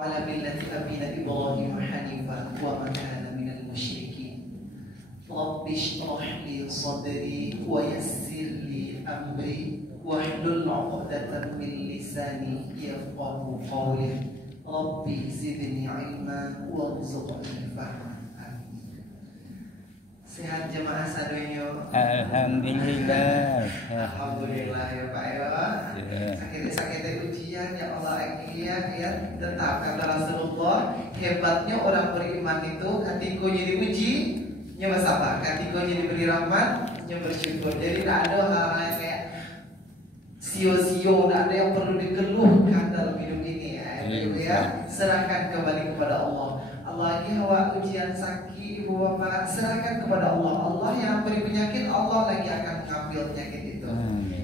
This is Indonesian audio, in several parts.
على ملة أبينا إبراهيم حنيفا وما كان من المشركين رب اشرح لي صدري ويسر لي أمري واحلل عقدة من لساني يفقهوا قولي ربي زدني علما وارزقني فهما. Sehat jemaah sadonya. Alhamdulillah. Alhamdulillah ya Pak ya. Sakit-sakitnya ujian ya Allah ya. Tetap kata Rasulullah, hebatnya orang beriman itu ketika jadi uji nya bersabar, ketika jadi beri rahmat nya bersyukur. Jadi tidak ada hal-hal yang kayak sio-sio, tidak ada yang perlu dikeluhkan dalam hidup ini ya. Serahkan kembali kepada Allah. Allah ini hawa ujian sakit ibu bapak, serahkan kepada Allah. Allah yang beri penyakit, Allah lagi akan mengambil penyakit itu.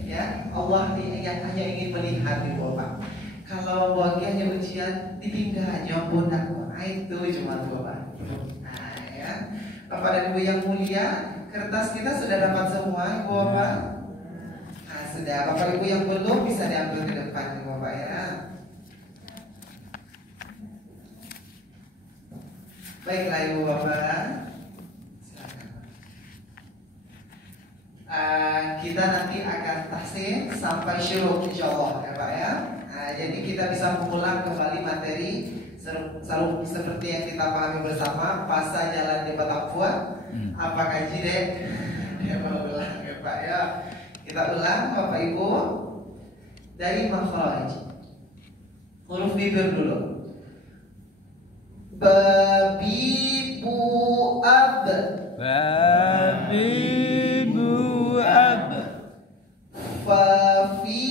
Ya, Allah yang hanya ingin melihat ibu bapak. Kalau bagiannya ujian ditinggal aja bodak, itu cuma bapak. Nah ya, bapak dan ibu yang mulia, kertas kita sudah dapat semua ibu bapak. Nah sudah, bapak ibu yang belum bisa diambil ke depan ibu bapak ya. Baiklah ibu bapak, kita nanti akan tahsin sampai syuruk insyaallah ya pak ya. Jadi kita bisa mengulang kembali materi selalu seperti yang kita pahami bersama. Pasa jalan di Batapua, apakah jidek? Dia mau ulang ya pak ya. Kita ulang bapak ibu dari makhraj huruf bibir dulu. Babi bu ab, babi bu ab, fafi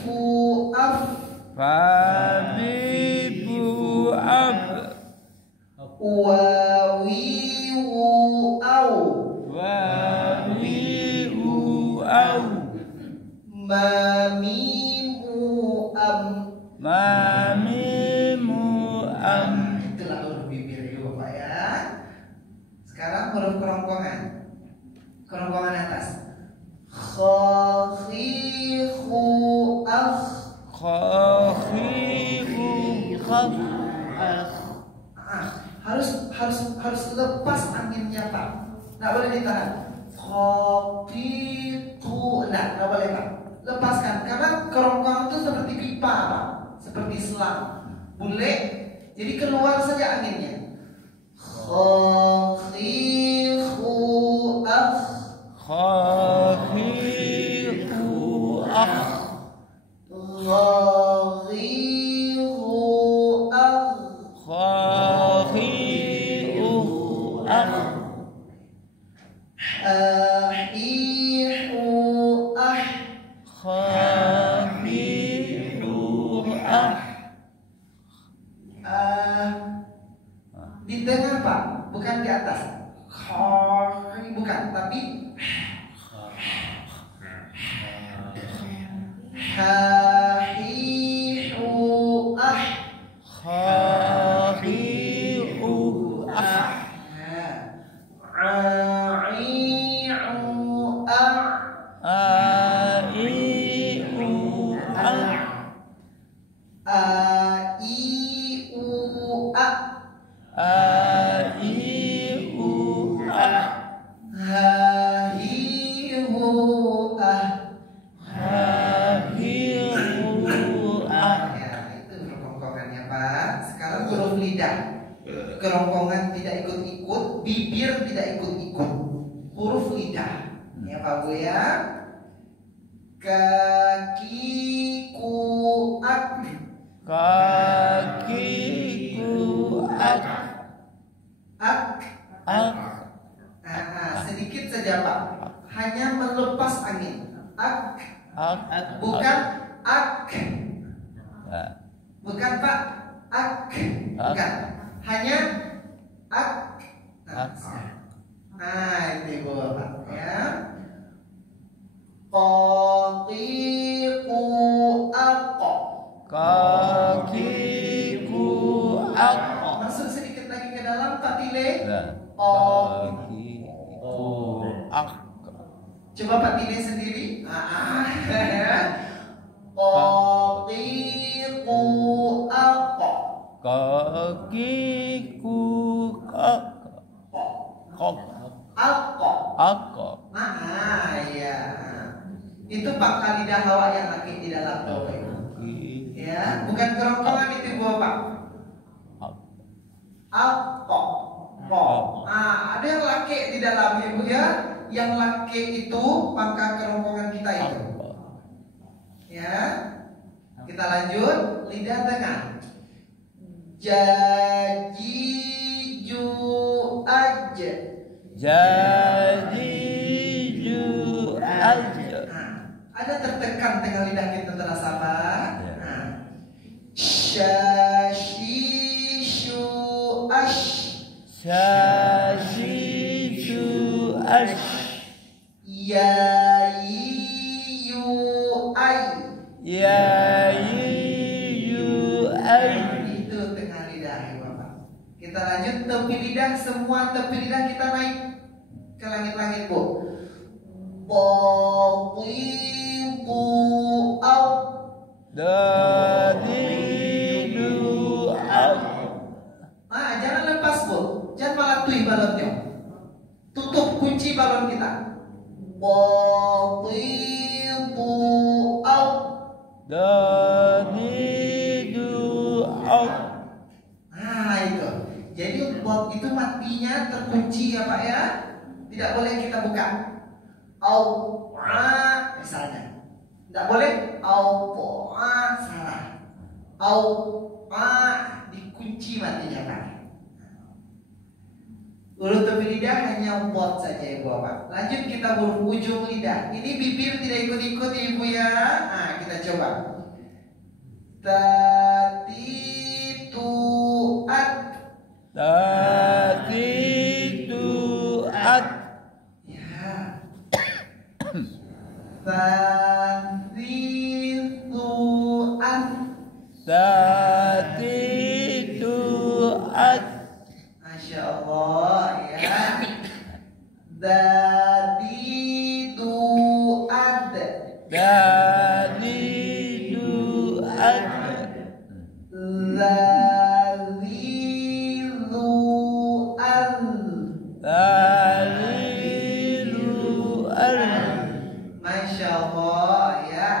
fu af, babi bu ab, wawi wu au, wawi wu au, mami mu am, mami mu am. Sekarang huruf kerongkongan. Kerongkongan atas. Kha khi khu akh. Kha khi khu khaf akh. Harus lepas anginnya Pak. Enggak boleh ditahan. Kha khi khu enggak boleh Pak. Lepaskan karena kerongkongan itu seperti pipa Pak. Seperti selang. Boleh. Jadi keluar saja anginnya. Khakhihu akh, khakhihu akh, khakhihu akh, khakhihu akh, hahihu ah, khahihu ah. Di tengah Pak, bukan di atas. Bukan, tapi hahihu ah, khahihu ah, ai'u ah, ai'u ah, ai'u ah, ai'u ah, hahihu ah, hahihu ah. ya itu kerongkongannya Pak. Sekarang huruf lidah. Kerongkongan tidak ikut-ikut, bibir tidak ikut-ikut. Huruf lidah ya Pak Bu ya. Kakiku ak, Kakiku ak, ak. ak, Sedikit saja Pak, hanya melepas angin. Ak, ak, bukan ak, bukan Pak, ak, bukan, hanya ak. Nah itu Ibu Bapak ya. Qaqiqu ak, kakiku ak, masuk sedikit lagi ke dalam Pak Tile. kakiku ak, Coba Pak Tile sendiri. Qaqiqu ak, kakiku kok Alko. Nah, ya. Itu pangkal lidah hawa yang laki di dalam doa. Ya, bukan kerongkongan itu Bapak. Alko. Ada yang laki di dalam Ibu ya. Yang laki itu pangkal kerongkongan kita itu. Ya. Kita lanjut, lidah tengah. Jajiju aja. Jajiju aja. Ada tertekan dengan lidah kita terasa apa? Shashishu ash. Shashishu ash. Yayiyu ay. Yayiyu ay. Itu tengah lidah ya Bapak. Kita lanjut tepi lidah, semua tepi lidah kita naik ke langit-langit Bu. Boqibu au. Dadidu au. Jangan lepas Bu. Jangan malatui balonnya. Tutup kunci balon kita. Boqibu au. Dadidu au. Itu. Jadi bot itu matinya terkunci ya Pak ya. Tidak boleh kita buka. Misalnya. Tidak boleh salah. Dikunci matinya Pak. Huruf tepi lidah hanya bot saja Ibu Bapak. Lanjut kita huruf ujung lidah. Ini bibir tidak ikut-ikut Ibu ya. Kita coba. Tatituat. Tatituat. Ya. Tatituat. Tatituat. Masya Allah ya. Dadiduad. Dadiduad. Laliluan. Laliluan. Masya Allah ya.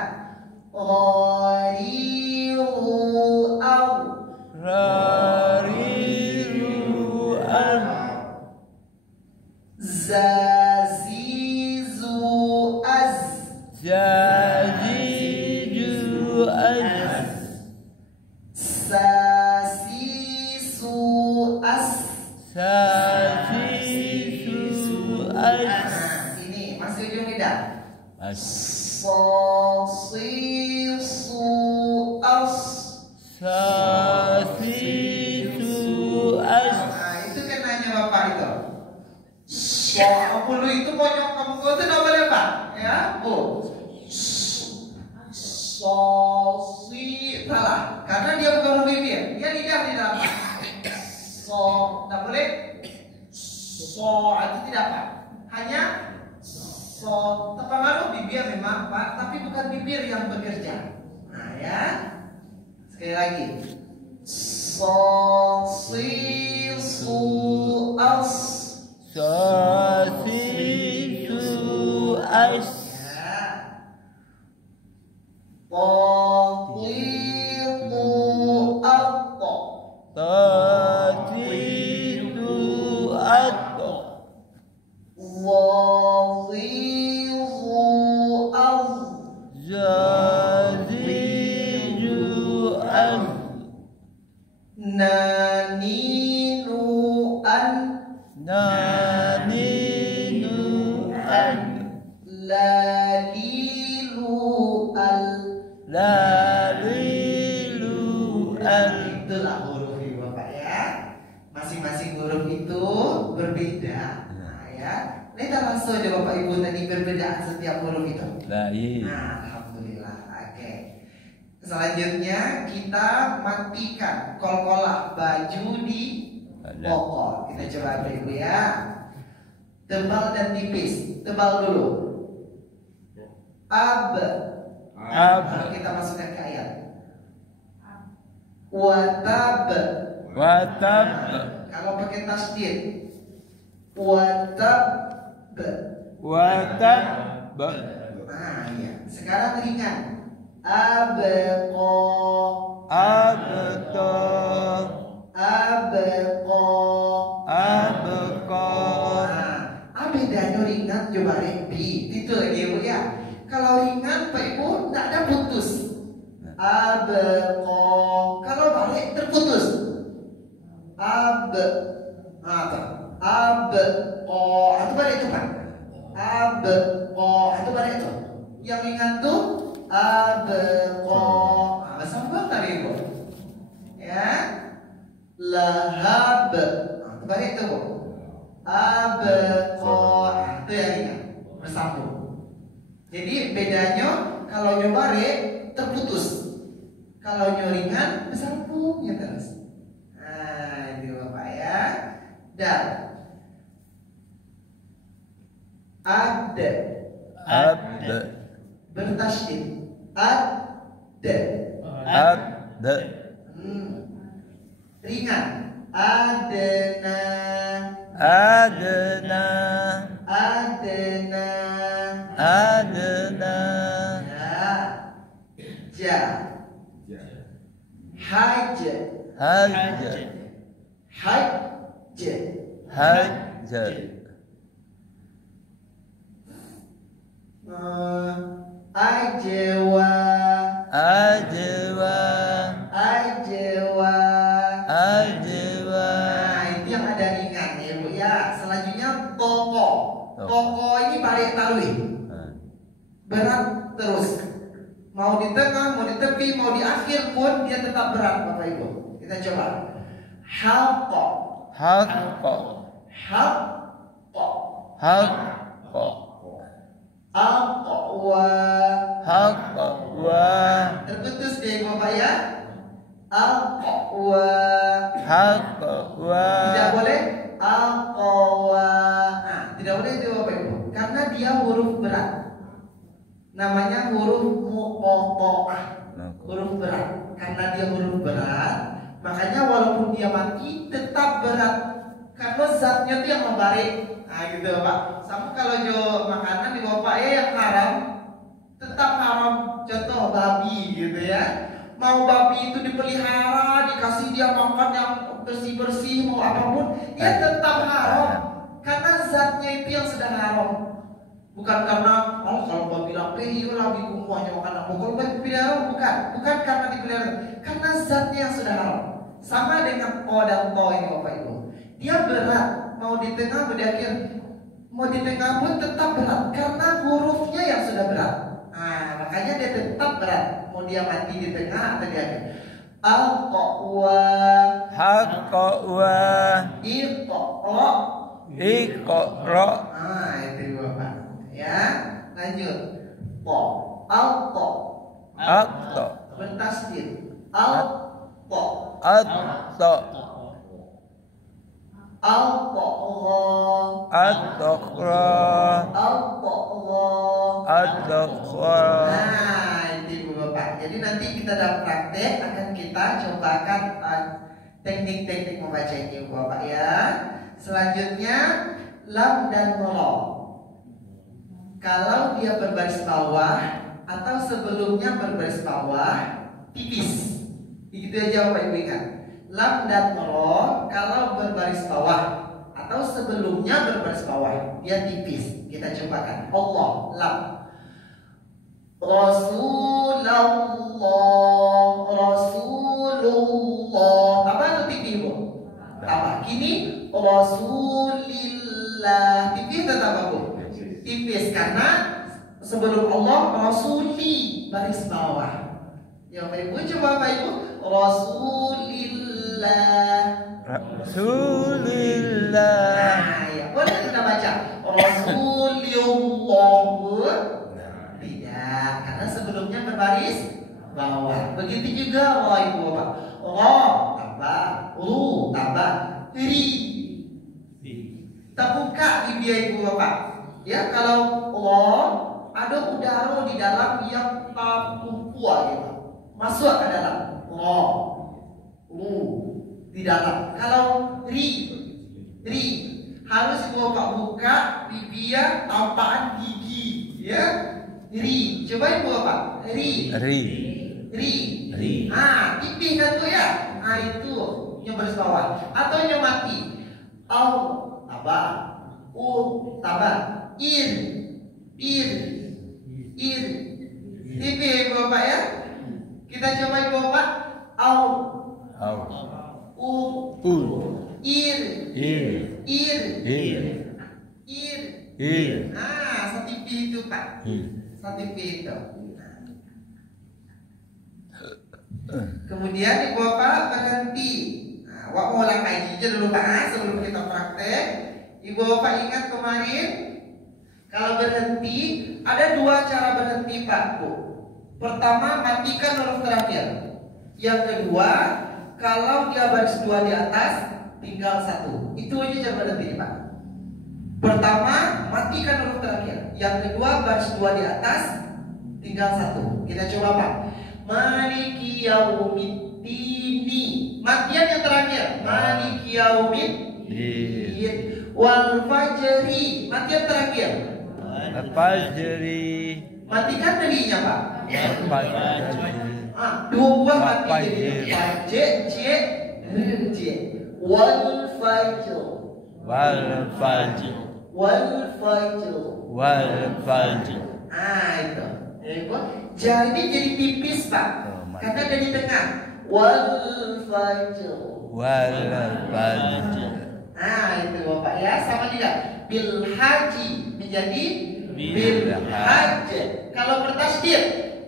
Ghariru'aw. Rariruan. Zazizu'az. Jajijuaz. Sasisu'as. Sasisuaz. Ini masih ujung lidah. Sasisu'as. Sasisuaz. Itu kan nanya Bapak itu. Mulu itu pojok kamu itu tidak boleh Pak. Ya, salah. Karena dia bukan huruf bibir, dia lidah di dalam. Tidak boleh. Itu tidak Pak. Hanya tepat lalu bibir memang Pak, tapi bukan bibir yang bekerja. Ya. Sekali lagi. Sasisu'as. Sasisuaz. Tatituat. Tatituat. Zazizu'az. Zazijuaz. Naninu'an. Naninu'an. Lalilu'al. Lalilu'an. Itulah huruf Ibu Bapak ya. Masing-masing huruf itu berbeda. Ya. Kita langsung aja Bapak Ibu tadi perbedaan setiap huruf itu. Alhamdulillah. Oke. Selanjutnya kita matikan kol-kolah baju di pokok. Kita coba Ibu ya. Tebal dan tipis. Tebal dulu. Ab. Ab. Kita masukkan ke ayat. Watab. Watab. Kalau pakai tasdid, watab. Watab. Nah, ya. Sekarang ringan. Abqa. Abqa. Abqa. Abqa. Nah, bedanya ringan coba repi. Itu lagi Ibu ya. Kalau ringan Pak Ibu tidak ada putus. Abqa. Kalau balik terputus. Abqa. Abqa. Itu balik itu Pak. Abqa. Itu balik itu. Yang ringan tuh abqa. Sambung tadi Ibu. Ya. Lahab. Itu balik itu Bu. Abqa. Itu yang ringan. Bersambung. Jadi bedanya kalau nyobare terputus. Kalau nyoringan bersambung ya terus. Nah, itu Bapak ya. Dan ada. Ada. Bertasydid. Ada. Ada. Ringan. Adena. Adna. Adena. Adna. Ja. Haj. Haj. Haj. Haj. Ajwa. Ajwa. Ajwa. Ajwa. Nah, itu yang ada ringan ya Bu ya. Selanjutnya toko. Toko ini balik tarwih. Berat terus. Mau di tengah, mau di tepi, mau di akhir pun dia tetap berat Bapak Ibu. Kita coba. Halqa. Haqqa. Halqa. Haqqa. Aqwa. Haqqa. Terputus deh Bapak ya. Aqwa. Haqqa. Tidak boleh aqwa. Nah, tidak boleh itu Bapak Ibu. Karena dia huruf berat. Namanya huruf muqatta'ah. Huruf berat. Karena dia huruf berat, makanya walaupun dia mati tetap berat. Karena zatnya itu yang membalik. Nah gitu Pak. Sama kalau jo makanan di Bapak ya yang haram, tetap haram. Contoh babi gitu ya. Mau babi itu dipelihara, dikasih dia makan yang bersih-bersih, mau apapun, ya tetap haram. Karena zatnya itu yang sudah haram. Bukan karena kalau babi bilang iya babi semuanya makan aku. Kalau babi dipelihara bukan karena dipelihara, karena zatnya yang sudah haram. Sama dengan o dan to ini Bapak Ibu. Dia berat, mau di tengah mau di akhir, mau di tengah pun tetap berat karena hurufnya yang sudah berat. Nah, makanya dia tetap berat. Mau dia mati di tengah atau di akhir. Al-qawwa. Haqqa. Iqra. Iqra. Nah, itu Bapak. Ya, lanjut. To. Al-to. Aqta. Bertasdid. Al-to. Atta. Al-to. At-taqra. Al-to. At-taqra. Nah, itu Bapak. Jadi nanti kita dalam praktek akan kita cobakan teknik-teknik membaca ini Bapak ya. Selanjutnya lam dan ra. Kalau dia berbaris bawah atau sebelumnya berbaris bawah tipis. Begitu aja Bapak Ibu ingat. Lam dan ra kalau berbaris bawah atau sebelumnya berbaris bawah dia tipis. Kita cobakan. Allah lam. Rasulullah. Tambah atau tipis Bu? Tambah. Gini Rasulillah. Tipis atau tambah Bu? Tipis karena sebelum Allah Rasuli baris bawah. Ya Bapak Ibu coba Bapak Ibu Rasulillah. Rasulillah. Nah, ya boleh kita baca Rasulullah. Tidak, karena sebelumnya berbaris bawah. Begitu juga ra Ibu Bapak. Ra tambah, lu tambah, ri. Terbuka bibir Ibu Bapak. Ya, kalau Allah ada udara di dalam yang tak kuat gitu. Masuk ke dalam Allah. Di dalam. Kalau ri harus ibu bapak buka bibir tampakan gigi, ya. Ri, coba ibu bapak. Ri. Tipis kan tuh ya. Itu yang baris bawah atau yang mati. Au tabah, tabah. Ir. Tipis ibu bapak ya. Kita coba ibu bapak. Au. Ir. Setipis itu Pak. Setipis itu. Kemudian ibu bapak berhenti. Wak mau ulang lagi aja dulu Pak sebelum kita praktek. Ibu bapak ingat kemarin kalau berhenti ada dua cara berhenti Pak Bu. Pertama matikan huruf terakhir. Yang kedua kalau dia baris 2 di atas tinggal 1. Itu aja cara berhenti Pak. Pertama matikan huruf terakhir. Yang kedua baris 2 di atas tinggal 1. Kita coba Pak. Maliki yaumiddini. Matian yang terakhir. Maliki yaumiddin. Wal fajri. Matian terakhir. Wal fajri. Matikan darinya Pak. Wal fajri. Dua buah mati jadi J. Wal fajr. Itu. Jadi tipis Pak. Karena dari tengah. Wal fajr. Itu Bapak ya. Sama juga. Bil haji menjadi bil hajj. Kalau bertasydid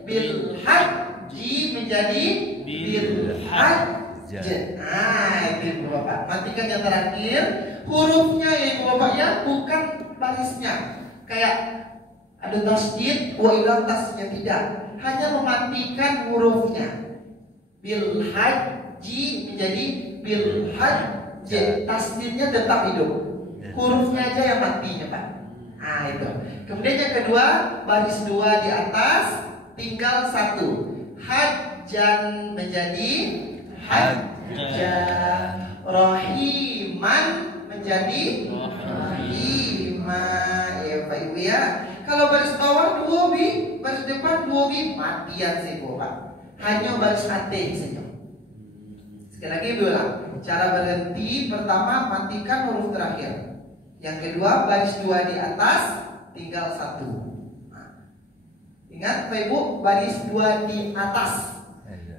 bil haji menjadi bil hajj. Itu Ibu Bapak. Matikan yang terakhir. Hurufnya ya Ibu Bapak ya, bukan barisnya. Kayak ada tasydid, wa ila tasnya tidak. Hanya mematikan hurufnya. Bil haji menjadi bil hajj. Tasydidnya tetap hidup. Hurufnya aja yang matinya Pak. Itu. Kemudian yang kedua, baris 2 di atas tinggal 1. Hajjan menjadi hajja. Rahiman menjadi rahima. Ya Pak Ibu ya. Kalau baris bawah 2 bi, baris depan 2 bi, matian sih Pak. Hanya baris ate saja. Sekali lagi Ibu ulang. Cara berhenti pertama matikan huruf terakhir. Yang kedua baris 2 di atas tinggal 1. Ingat Pak Ibu, baris 2 di atas.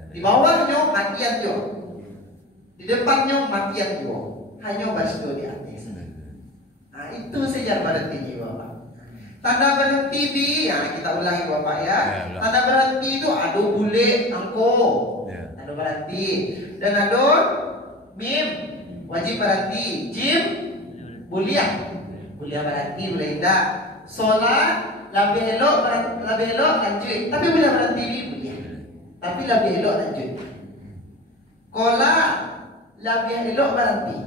Di bawahnya matian jo. Di depannya matian jo. Hanya baris 2 di atas. Itu saja berhenti Bapak. Tanda berhenti di, kita ulangi Bapak ya. Tanda berhenti itu ado bule angko. Ado berhenti. Dan ado mim wajib berhenti. Jim buliah berhenti, boleh tidak. Sholat lebih elok lanjut. Tapi boleh berhenti di buliah. Tapi lebih elok lanjut. Kola lebih elok berhenti.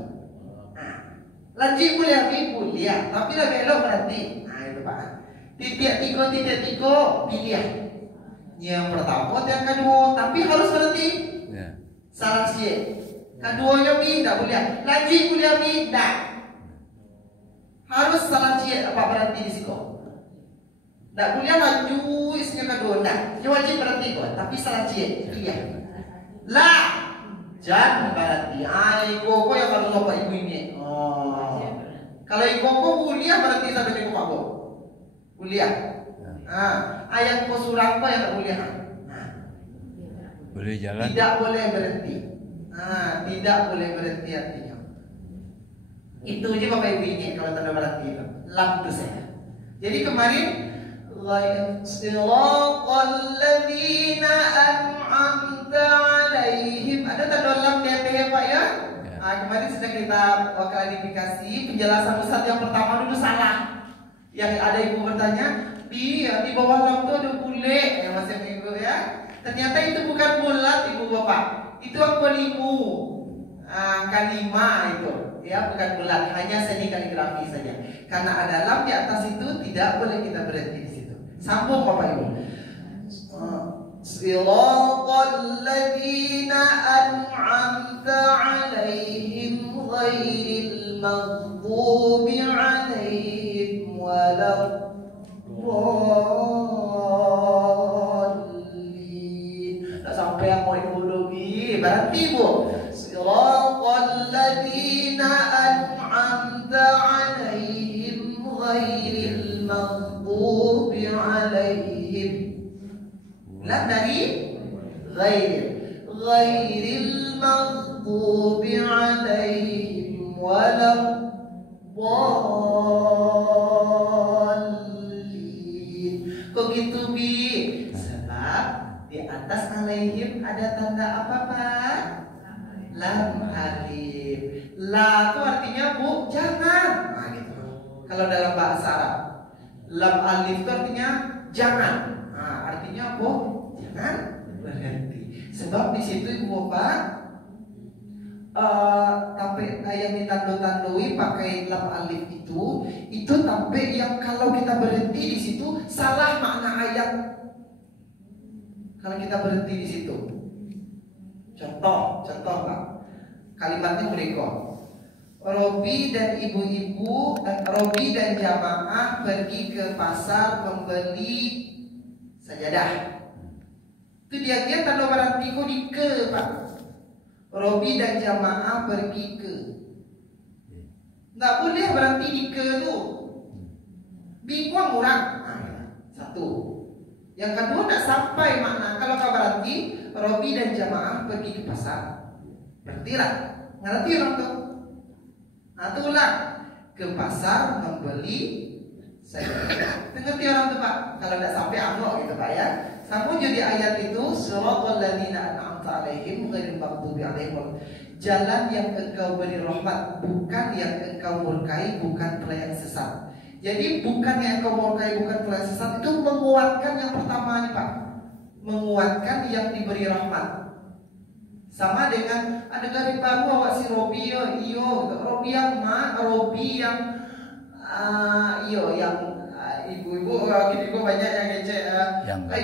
Lanjut boleh di buliah. Tapi lebih elok berhenti. Itu Pak. Titik tiga pilih. Yang pertama, yang kedua. Tapi harus berhenti. Salah sih. Keduanya tidak boleh. Lanjut boleh tidak. Harus salah cia apa berhenti di situ. Tak boleh laju isinya kedua. Tak, dia wajib berhenti kok. Tapi salah cia. Iya. Lah, jangan berhenti. Koko yang harus bapak ibu ini. Kalau koko kuliah berhenti sampai di bapak kok. Kuliah. Ayat kok surang kok yang tak boleh. Boleh jalan. Tidak boleh berhenti. Tidak boleh berhenti artinya. Itu aja Bapak Ibu ini kalau tanda berhenti itu. Lam itu saya. Jadi kemarin siratal ladzina an'amta alaihim. Ada tanda lam di atas ya Pak ya? Kemarin sudah kita klarifikasi. Penjelasan Ustaz yang pertama dulu salah. Yang ada ibu bertanya, di bawah lam itu ada bule ya Mas Ibu ya. Ternyata itu bukan bulat Ibu Bapak. Itu angka 5. Angka 5 itu. Ya, bukan bulat, hanya seni kaligrafi saja. Karena ada lam di atas itu tidak boleh kita berhenti di situ. Sambung Bapak Ibu. Siratal ladzina an'amta 'alaihim ghairil maghdubi 'alaihim waladdallin. Nah, sampai yang mau ikologi berarti Bu. Siratal ladzina an'amta 'alaihim ghairil maghdubi 'alaihim. Lam dari ghairil maghdubi 'alaihim waladdallin. Kok gitu Bi? Sebab di atas 'alaihim ada tanda apa Pak? Lam alif. La itu artinya Bu, jangan. Nah gitu. Kalau dalam bahasa Arab, lam alif itu artinya jangan. Nah, artinya apa? Jangan berhenti. Sebab di situ Ibu Bapak sampai yang ditandoi pakai lam alif itu sampai yang kalau kita berhenti di situ salah makna ayat. Kalau kita berhenti di situ. Contoh Pak. Kalimatnya berikut. Robi dan ibu-ibu, Robi dan jamaah pergi ke pasar membeli sajadah. Itu dia tanda berarti kok di ke Pak. Robi dan jamaah pergi ke. Nggak boleh berarti di ke tuh. Bingung orang. Nah, satu. Yang kedua nggak sampai makna. Kalau kau berarti Robi dan jamaah pergi ke pasar. Berarti lah. Ngerti orang tuh. Nah itulah ke pasar membeli sajadah. Ngerti orang tuh Pak. Kalau tidak sampai amno gitu Pak ya. Sama jadi ayat itu siratal ladzina an'amta 'alaihim ghairil maghdubi 'alaihim. Jalan yang engkau beri rahmat, bukan yang engkau murkai, bukan pula yang sesat. Jadi bukan yang engkau murkai, bukan pula yang sesat, itu menguatkan yang pertama nih Pak. Menguatkan yang diberi rahmat. Sama dengan ada garis baru awak si Robi Robi yang yang ibu-ibu gitu banyak yang ngecek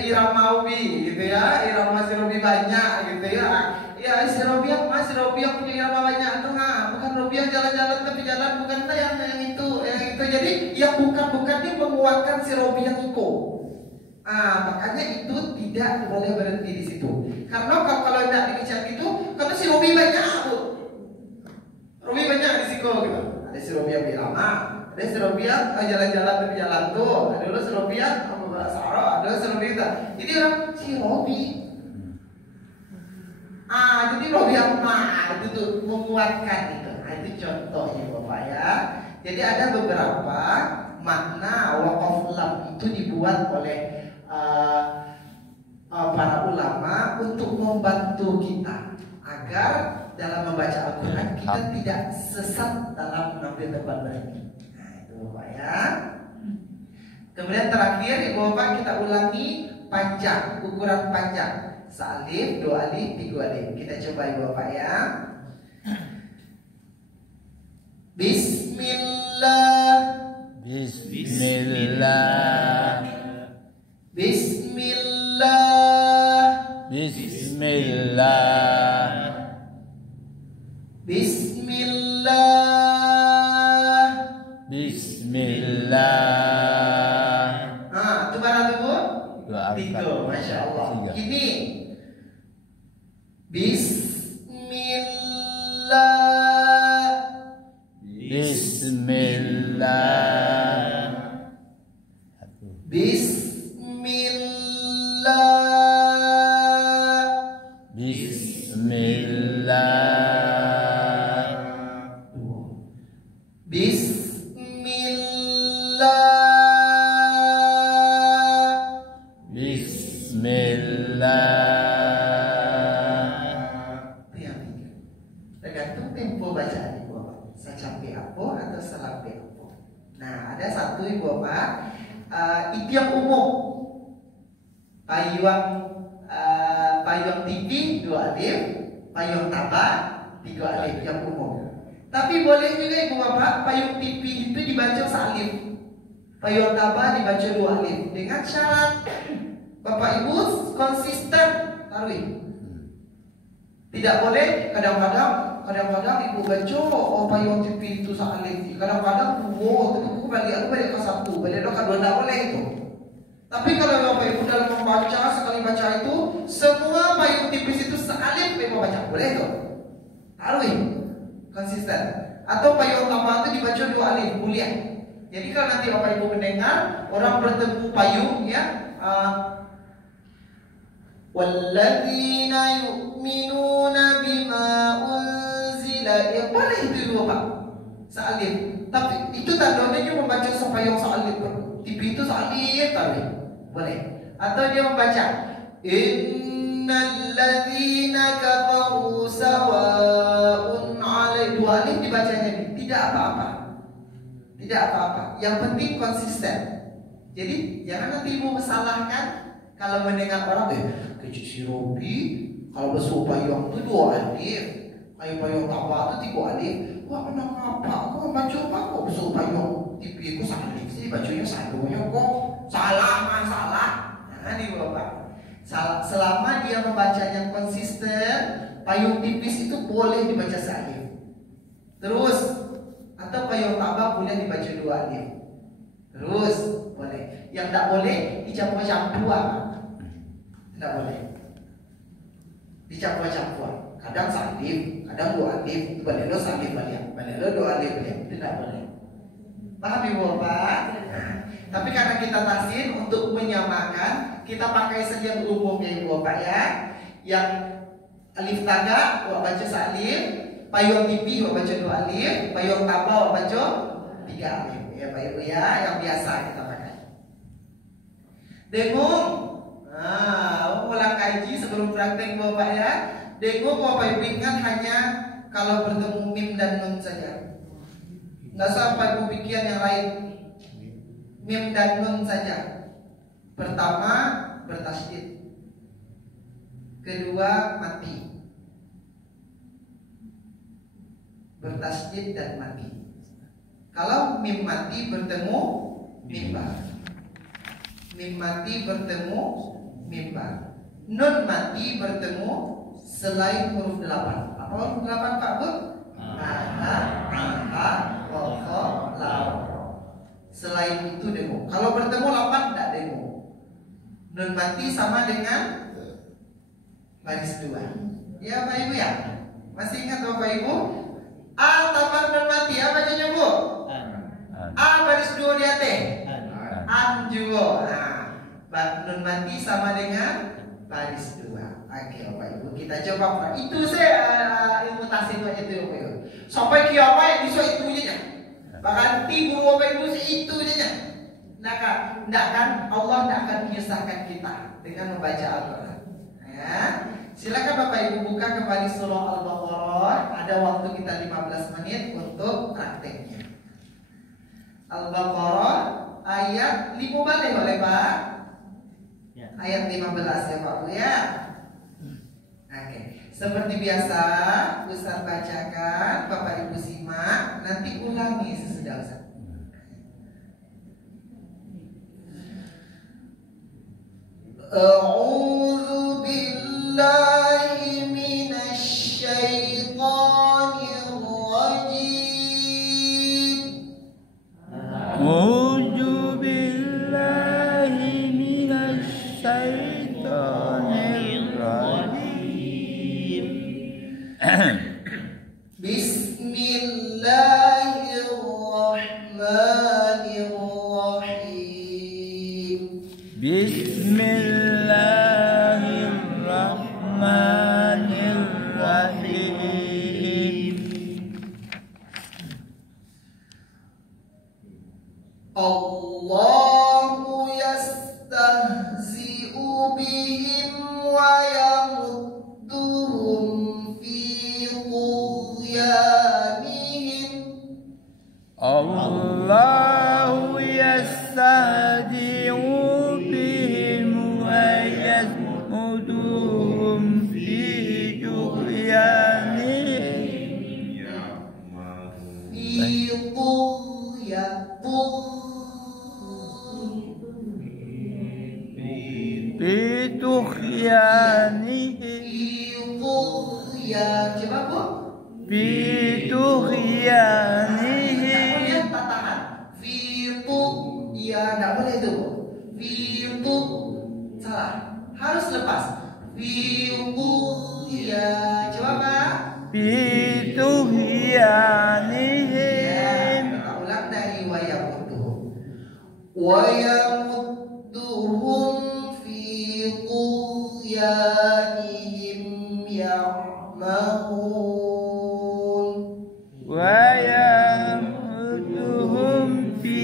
irama Ubi gitu ya, irama si Robi banyak gitu ya. Ya si Robi yang punya irama banyak tuh bukan Robi yang jalan-jalan tapi jalan bukan yang itu. Jadi yang bukan ini menguatkan si Robi yang ikut. Makanya itu tidak boleh berhenti di situ. Karena kalau tidak dicek itu, karena si Robi banyak Bu. Robi banyak di situ gitu. Ada si Robi yang irama, ada si Robi yang jalan-jalan di jalan tuh, ada si Robi yang Sarah, ada si Robi itu. Jadi orang si Robi. Jadi Robi yang itu tuh menguatkan itu. Itu contohnya Bapak ya. Jadi ada beberapa makna waqaf lam itu dibuat oleh para ulama untuk membantu kita agar dalam membaca Al-Quran kita tidak sesat dalam mengambil tempat berhenti. Nah itu Bapak ya. Kemudian terakhir Ibu Bapak kita ulangi panjang, ukuran panjang. Salif, 2 alif, 3 alif. Kita coba Ibu Bapak ya. Bismillah. Bismillah. Bismillah. Bismillah. Bismillah. Bismillah. Itu mana tuh Bu? 2 alif. 3, Masya Allah. Ini Bismillah. Bismillah. Bismillah. Bismillah. Bismillah. Bismillah. Tergantung tempo bacaan Ibu Bapak. Saya sampai apa atau sampai apa. Nah, ada satu Ibu Bapak, itu yang umum. Payung TV 2 alif, payung tabah 3 alif yang umum. Tapi boleh juga Ibu Bapak payung TV itu dibaca 1 alif, payung tabah dibaca 2 alif dengan syarat Bapak Ibu konsisten taruh. Tidak boleh kadang-kadang ibu baca payung TV itu salib. Kadang-kadang tapi aku balik ke satu, balik ke dua, tidak boleh itu. Tapi kalau Bapak Ibu dalam membaca sekali baca itu semua payung tipis itu salib Bapak baca, boleh itu. Taruh konsisten. Atau payung tambah itu dibaca 2 alif, boleh. Jadi kalau nanti Bapak Ibu mendengar orang bertemu payung ya, walladzina yu'minuna bima unzila, ya boleh itu dua Pak, salib. Tapi itu tandanya dia membaca sepayung salib, TV itu salib tapi boleh. Atau dia membaca innalladzina kafaru sawa'un alaihi, 2 alif dibacanya tidak apa-apa. Tidak apa-apa. Yang penting konsisten. Jadi jangan nanti ibu mesalahkan kalau mendengar orang kecil si Robi kalau besok payung itu 2 alif, kayak payung tambah itu 3 alif. Wah kenapa? Aku baca apa kok besok payung TV aku salif sih, bacanya satunya kok salah masalah. Nah ini Bapak. Selama dia membacanya konsisten, payung tipis itu boleh dibaca salif. Terus atau payung tambah boleh dibaca 2 alif. Terus boleh. Yang tak boleh dicampur-campur. Tidak boleh. Dicampur-campur. Kadang salif, kadang 2 alif. Balik lo salif balik. Balik lo 2 alif balik. Tidak boleh. Paham Ibu Bapak? Tapi karena kita tahsin untuk menyamakan, kita pakai saja yang umum ya Ibu Bapak ya. Yang alif tanda baca salif, payung tipis baca 2 alif, payung tambah baca 3 alif. Ya Pak Ibu ya, yang biasa kita pakai. Dengung. Ulang kaji sebelum praktek Bapak ya. Dengung Bapak Ibu ingat hanya kalau bertemu mim dan nun saja. Nggak sampai Ibu pikir yang lain. Mim dan nun saja. Pertama bertasydid. Kedua mati. Bertasydid dan mati. Kalau mim mati bertemu mimbar. Mim mati bertemu mimbar. Nun mati bertemu selain huruf 8. Apa huruf 8 Pak Bu? Lam. Selain itu demo. Kalau bertemu 8 tidak demo. Nun mati sama dengan baris 2. Ya Pak Ibu ya? Masih ingat Bapak Ibu? A tambah nun mati apa bacanya Bu? A baris 2 di atas. An juga. Nah, nun mati sama dengan baris 2. Oke Bapak Ibu, kita coba. Itu saya ilmu tahsin aja itu Bapak Ibu. Sampai kiamat yang bisa itu aja. Bahkan guru Bapak Ibu itu aja. Nah kan Allah tidak akan menyusahkan kita dengan membaca Al-Quran. Ya. Silakan Bapak Ibu buka kembali surah Al-Baqarah. Ada waktu kita 15 menit untuk prakteknya. Al-Baqarah ayat 5 balik boleh Pak? Ya. Ayat 15 ya Pak Bu ya. Oke. Seperti biasa Ustaz bacakan, Bapak Ibu simak, nanti ulangi sesudah Ustaz. A'udzu billahi minasy syaithanir rajim. A'udzu billahi minasy syaithanir rajim. Bismillahirrahmanirrahim. Bismillahirrahmanirrahim. Allahu yastahzi'u bihim wa yamudduhum fi tughyanihim. Allahu yastahzi'u bihim wa yamudduhum fi tughyanihim. Fi tughyanihim. Fi tughyanihim. Lihat tatahan. Fitu ya enggak boleh itu. Fitu salah. Harus lepas. Fitu ya. Coba Pak. Fi tughyanihim. Ya, ulang dari wayamudduhum fi tughyanihim ya'mahun. Wayamudduhum fi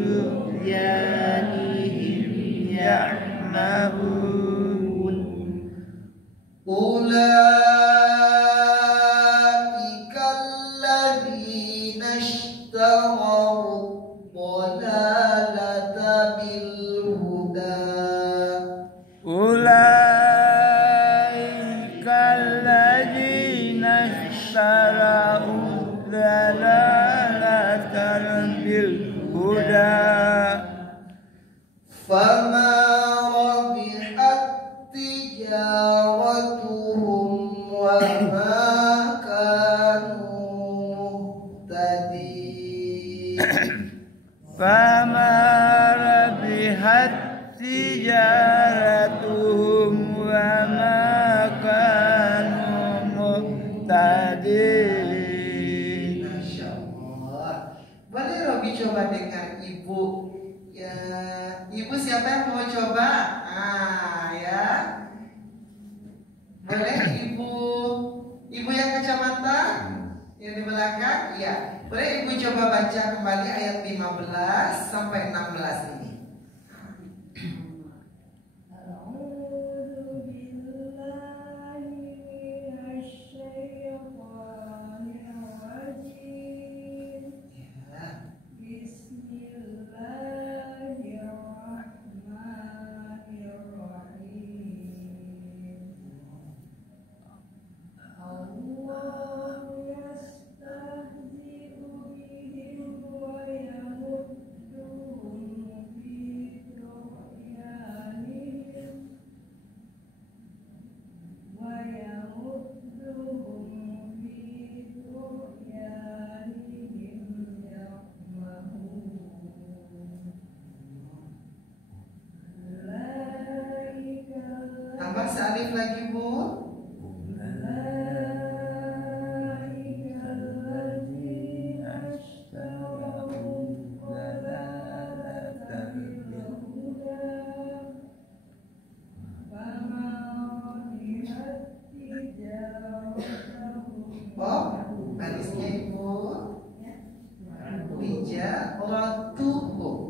tughyanihim ya'mahun. Ulaika alladzina ishtaraw dhalalata bil huda. Ulaika alladzina ishtaraw dhalalata bil huda. Fama rabihat tijaratuhum wa ma kanu muhtadin. Fama rabihat tijaratuhum wa ma kanu muhtadin. Masya Allah. Boleh Robi coba dengar ibu. Ya, ibu siapa yang mau coba? Ya. Boleh ibu yang kacamata yang di belakang? Ya. Boleh ibu coba baca kembali ayat 15 sampai 16 ini. Tambah sealif lagi Bu. Oh, barisnya Ibu. Tijaratuhum.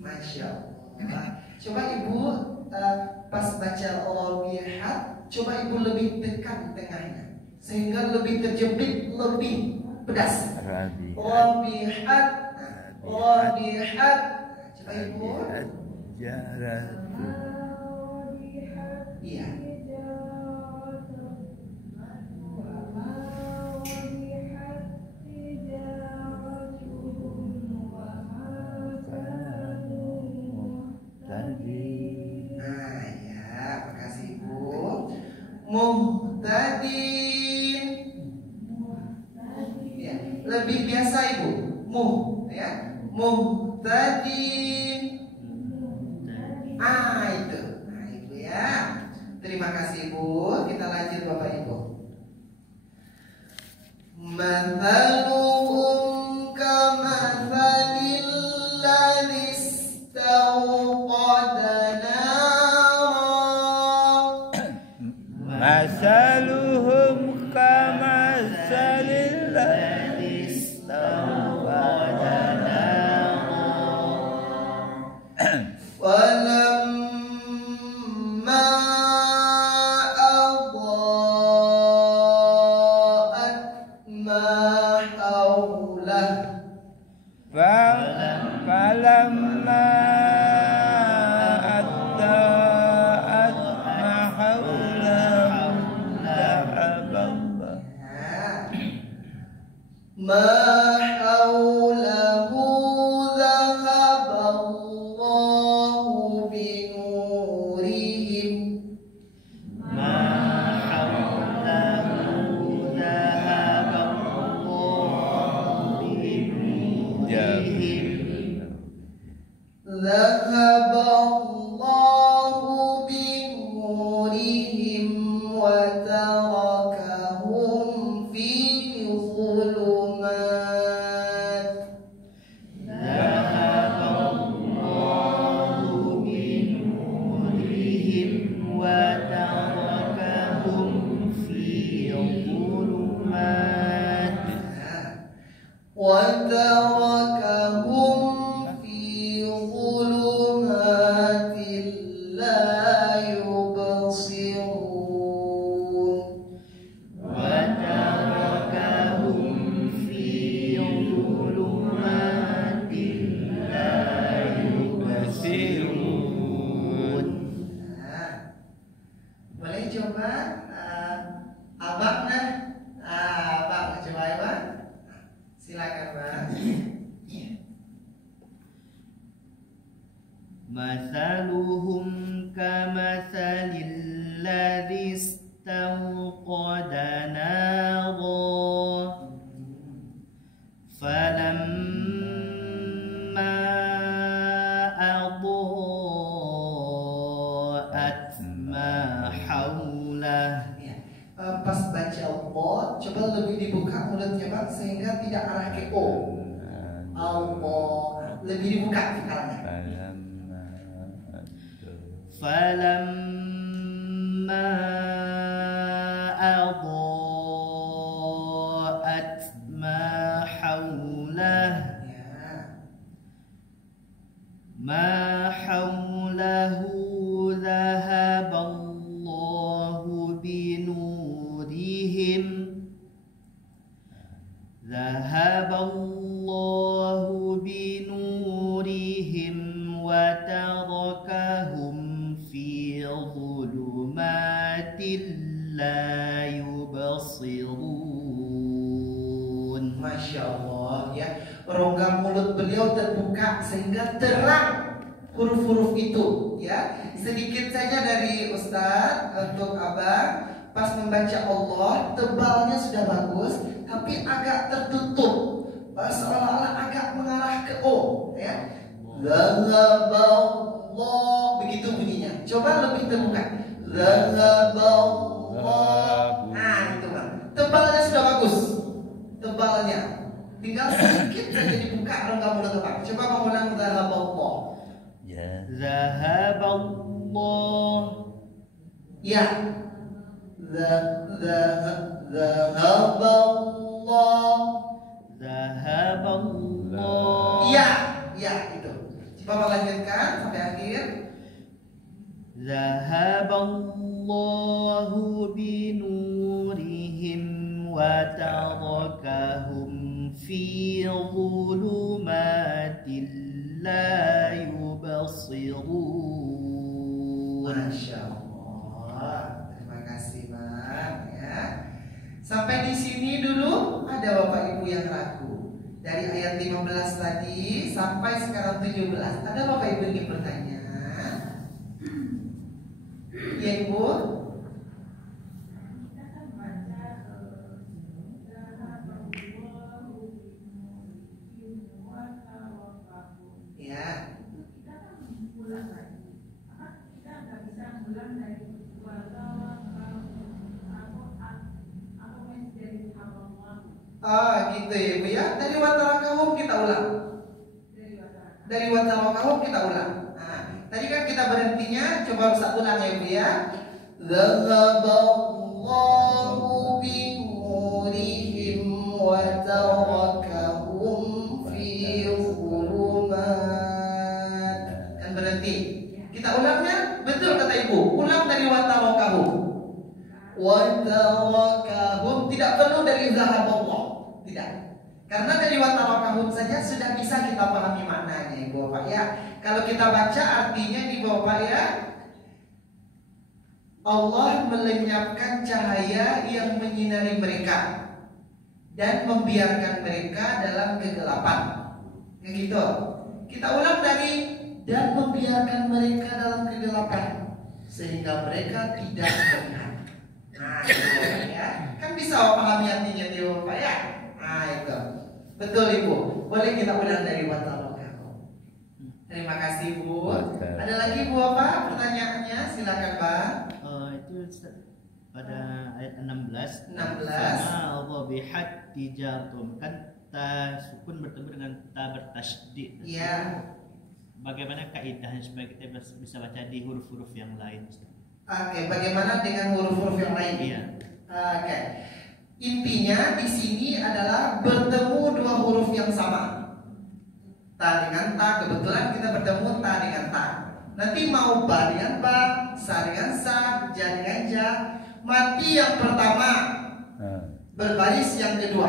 Masya Allah. Coba Ibu pas baca Rabihat, coba Ibu lebih tekan tengahnya sehingga lebih terjepit, lebih pedas. Rabihat. Coba Ibu. Iya. Nah ya, makasih Ibu. Muhtadin. Ya, lebih biasa Ibu. Ya. Muhtadin. Itu. Nah, Ibu ya. Terima kasih Ibu. Kita lanjut Bapak Ibu. Mathaluhum kamathalil ladzi istawqada nara. Masaluhum kamathalil ladzi istawqada nara. Walamma adaa'at ma hawlah. Falamma adaa'at ma hawlahu dhahaballah. Ma hawlahu Zahaballahu binurihim wa tarakahum fi dhulumat. Zahaballahu binurihim wa tarakahum fi dhulumat. Wa tarakahum fi dhulumatin la yubsirun. Wa tarakahum fi dhulumatin la yubsirun. Boleh coba abang nah. Abang coba ya bang. Silakan bang. Masaluhum kamathalil ladzi istawqada nara falamma adaa'at ma haulah. Pas baca Allah, coba lebih dibuka mulutnya bang sehingga tidak arah ke O. Allah lebih dibuka tikalnya. Falamma adaa'at ma haulah ma haulahu dhahaballahu binurihim wa tarakahum fi dhulumatin la yubsirun. Masya Allah ya, rongga mulut beliau terbuka sehingga terang huruf-huruf itu ya. Sedikit saja dari Ustaz untuk abang, pas membaca Allah tebalnya sudah bagus tapi agak tertutup, seolah-olah agak mengarah ke O ya. Zahaballah, begitu bunyinya. Coba lebih terbuka. Zahaballah. Nah itu bang, tebalnya sudah bagus. Tebalnya tinggal sedikit saja dibuka rongga mulut abang. Coba kamu ulang zahaballah. Zahaballah. Ya. Zahaballah. Zahaballah. Ya, ya itu. Coba melanjutkan sampai akhir. Zahaballahu binurihim wa tarakahum fi dhulumatin la yubsirun. Masya Allah. Terima kasih bang ya. Sampai di sini dulu ada bapak ibu yang ragu. Dari ayat 15 tadi sampai sekarang 17. Ada bapak ibu yang ingin bertanya? Ya ibu. Ya. Gitu ya ibu ya. Dari watarakahum kita ulang. Dari watarakahum kita ulang. Nah, tadi kan kita berhentinya, coba Ustaz ulang ya ibu ya. Zahaballahu binurihim wa tarakahum fi dhulumat. Kan berhenti. Kita ulangnya betul kata ibu. Ulang dari watarakahum. Watarakahum tidak perlu dari zahaballah. Tidak. Karena dari watarakahum saja sudah bisa kita pahami maknanya ibu bapak ya. Kalau kita baca artinya di bapak ya, Allah melenyapkan cahaya yang menyinari mereka dan membiarkan mereka dalam kegelapan. Kayak gitu. Kita ulang dari dan membiarkan mereka dalam kegelapan sehingga mereka tidak melihat. Nah, itu ya. Kan bisa pahami artinya di bapak ya. Nah itu betul ibu. Boleh kita ulang dari watarakahum. Terima kasih Bu. Ada lagi Bu apa pertanyaannya? Silakan Pak. Itu pada ayat 16. 16. Allah bihat tijatum, kan ta sukun bertemu dengan ta bertasydid. Iya. Bagaimana kaidahnya supaya kita bisa baca di huruf-huruf yang lain? Oke, bagaimana dengan huruf-huruf yang lain? Iya. Oke. Intinya di sini adalah bertemu dua huruf yang sama. Ta dengan ta, kebetulan kita bertemu ta dengan ta. Nanti mau ba dengan ba, sa dengan sa, ja dengan ja. Mati yang pertama, berbaris yang kedua.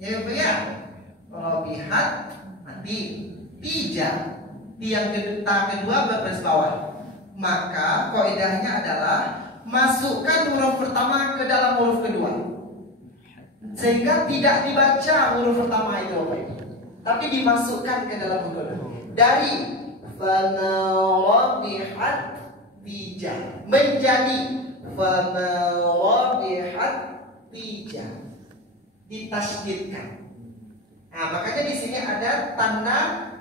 Ya, ya. Kalau bihat mati, tija. Yang kedua berbaris bawah. Maka kaidahnya adalah masukkan huruf pertama ke dalam huruf kedua, sehingga tidak dibaca huruf pertama itu apa itu, tapi dimasukkan ke dalam huruf kedua. Dari fanarabihat tija menjadi fanarabihat tija, ditasydidkan. Nah, makanya di sini ada tanda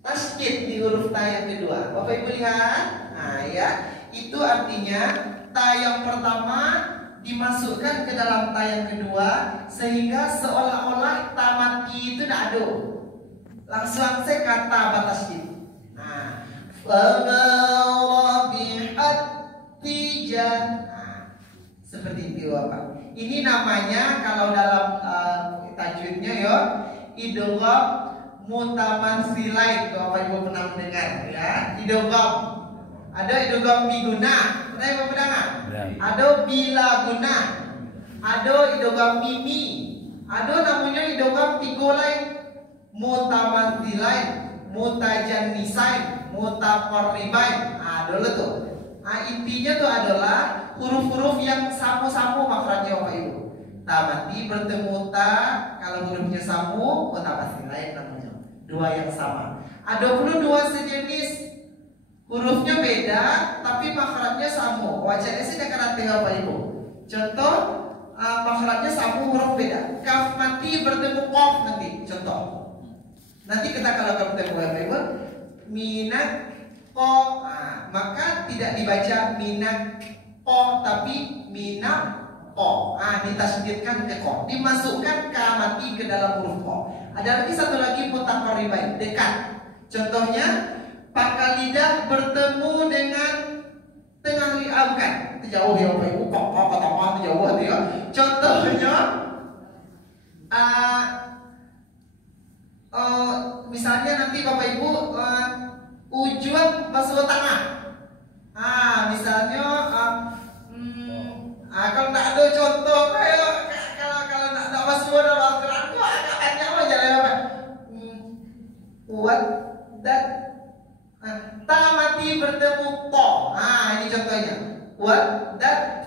tasydid di huruf ta yang kedua. Bapak Ibu lihat. Nah, ya, itu artinya ta yang pertama dimasukkan ke dalam ta yang kedua, sehingga seolah-olah ta mati itu tidak ada. Langsung saya kata batasnya. Nah, fanarabihat tijan. Nah, seperti itu Bapak. Ini namanya kalau dalam tajwidnya ya, idgham mutamansilain. Kalau Bapak Ibu pernah mendengar ya, idgham. Ada idgham biguna, pernah Ibu mendengar? Ada bila guna, ada idgham mimi, ada namanya idgham tiga lain, mutamansilain, mutajannisain, mutaqarribain. Dulu tuh. Nah, intinya tuh adalah huruf-huruf yang samu-samu makhrajnya Bapak Ibu. Ta mati bertemu ta, kalau hurufnya samu, mutamansilain namanya. Dua yang sama. Ada pula dua sejenis, hurufnya beda tapi makhrajnya sama. Wajarnya sih dekat Bapak Ibu. Contoh, makhrajnya sama, huruf beda. Kaf mati bertemu qaf nanti. Contoh. Nanti kita kalau bertemu Bapak Ibu, minat ko, maka tidak dibaca minat ko tapi minat ko. Ditasydidkan ke ko, dimasukkan ka mati ke dalam huruf ko. Ada lagi satu lagi mutaqarribain, dekat. Contohnya pangkal lidah bertemu dengan tengah lidah, bukan? Itu jauh ya Bapak Ibu, kok itu jauh ya. Contohnya misalnya nanti Bapak Ibu ujung basuh tangan. Misalnya kalau tak ada contoh kayak kalau tak ada basuh dalam Al-Quran kok agaknya apa jalan apa? Buat dan ta mati bertemu to. Ini contohnya. Buat dan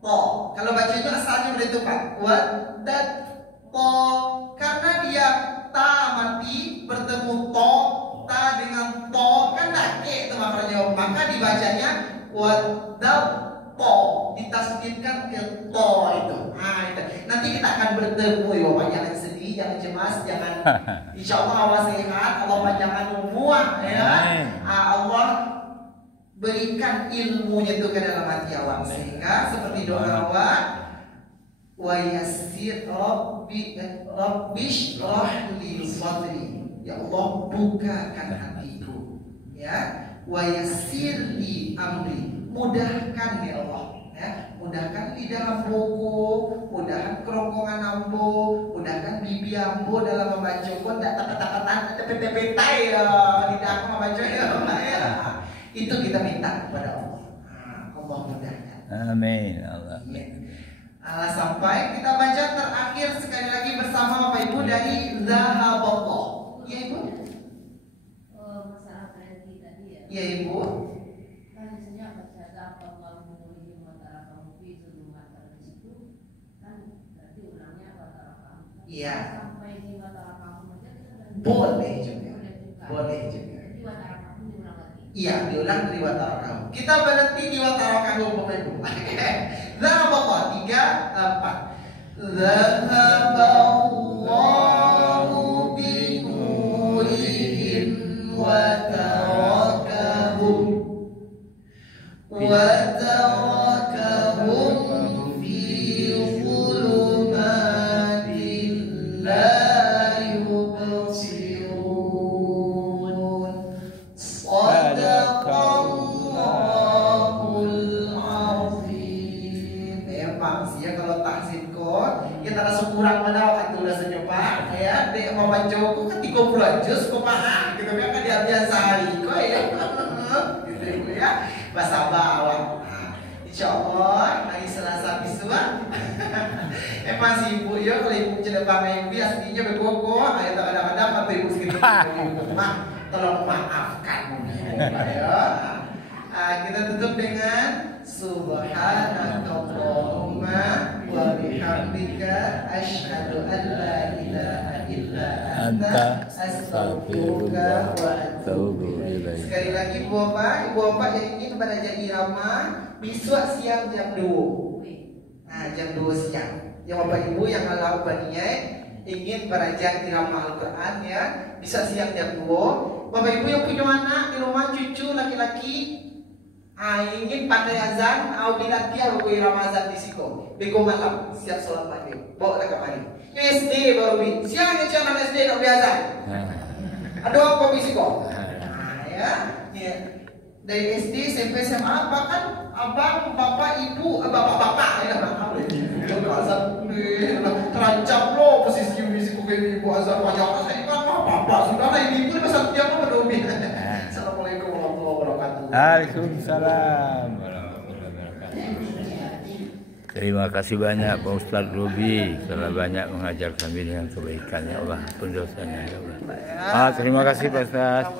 to. Kalau baca itu asalnya begitu Pak. Buat dan to. Karena dia ta mati bertemu to, ta dengan to kan dake itu maknanya. Maka dibacanya buat dan to, ditasydidkan ke to itu. Itu. Nanti kita akan bertemu ya Pak. Jangan sedih, jangan cemas, jangan. Insya Allah Allah sehat, Allah panjangkan umur ya. Allah berikan ilmunya itu ke dalam hati Allah, sehingga seperti doa Allah, wa yassir rabbish rahli sadri. Ya Allah bukakan hatiku ya. Wa yassir li amri, mudahkan ya Allah ya. Mudahkan lidah amboku, mudahkan kerongkongan ambo, mudahkan bibi ambo dalam membaca pun tak tak tepetai ya lidah aku membaca ya. Itu kita minta kepada Allah. Allah mudahkan. Amin Allah. Sampai kita baca terakhir sekali lagi bersama Bapak Ibu dari Zahaballah. Ya Ibu. Masalah berarti tadi ya. Ya Ibu. Iya. Sampai di watara kamu aja boleh juga. Boleh juga. Di watara kamu diulang lagi. Iya, diulang dari watara kamu. Kita berhenti di watara kamu Bapak Ibu. Zahaballah 3, 4. Zahaballahu bi nurihim kumaha gitu kan dia biasa Riko ya. Gitu Ibu ya. Bahasa bawah. Insya Allah hari Selasa biswa. Emang si Ibu ya kalau Ibu cedepangan Ibu aslinya berkoko. Ayo kadang-kadang atau Ibu segitu tolong maafkan ya. Kita tutup dengan Subhanakallahumma wa bihamdika asyhadu an la ilaha illa anta astaghfiruka wa atubu ilaik. Sekali lagi Ibu Bapak yang ingin belajar irama besok siang jam 2. Nah, jam 2 siang. Yang Bapak Ibu yang Allah baniyai ingin belajar irama Al-Qur'an ya, bisa siang jam 2. Bapak Ibu yang punya anak di rumah cucu laki-laki ingin pandai azan, bila dia berkuih Ramazan di siko, bego malam siap sholat maghrib, bawa ke kamar. SD baru bi, siang aja anak SD nak biazan. Ada apa bisiko? Ya, dari SD SMP SMA bahkan abang, bapak, ibu, bapak ya lah. Azan terancam loh posisi bisiko kayak ibu azan wajah saya kan bapak sudah lah ibu pasal tiap apa domi. Assalamualaikum warahmatullahi wabarakatuh. Waalaikumsalam. Terima kasih banyak Pak Ustadz Robi telah banyak mengajar kami dengan kebaikan ya Allah, pendosanya ya Allah. Terima kasih Pak Ustadz.